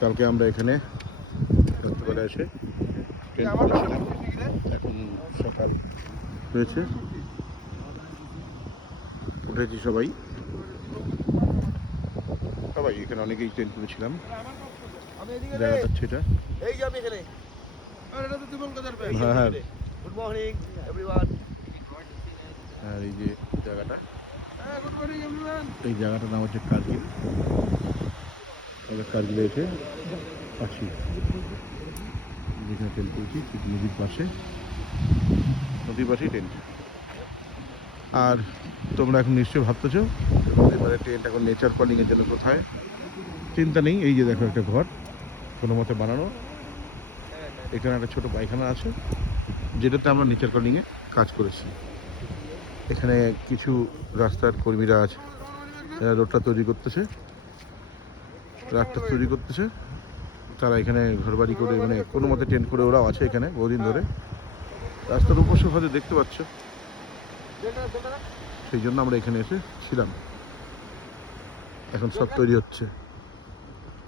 কালকে আমরা এখানে রাত্রিবেলা এসে টেন্ট করেছিলাম। এখন সকাল হয়েছে, উঠেছি সবাই এখানে অনেকেই টেন্ট করেছিলাম। জায়গাটা হচ্ছে এটা। হ্যাঁ, গুড মর্নিং এভরিওয়ান। আর এই যে জায়গাটা, এই জায়গাটার নাম হচ্ছে কার্গিল। কার্গিলে এসে আছি, যেখানে টেন্ট করেছি ঠিক নদীর পাশেই টেন্ট। আর তোমরা এখন নিশ্চয়ই ভাবতেছো এবারে টেন্ট এখন নেচার কলিংয়ের জন্য কোথায়। চিন্তা নেই, এই যে দেখো একটা ঘর কোনো মতে বানানো, এখানে একটা ছোট পায়খানা আছে যেটাতে আমরা নেচার কলিংয়ে কাজ করেছি। এখানে কিছু রাস্তার কর্মীরা আছে, এরা রোডটা তৈরি করতেছে, তারা এখানে ঘরবাড়ি করে মানে কোনো মতে টেন্ট করে ওরাও আছে এখানে বহুদিন ধরে। রাস্তার উপর হয়তো দেখতে পাচ্ছ, সেই জন্য আমরা এখানে এসে ছিলাম। এখন সব তৈরি হচ্ছে।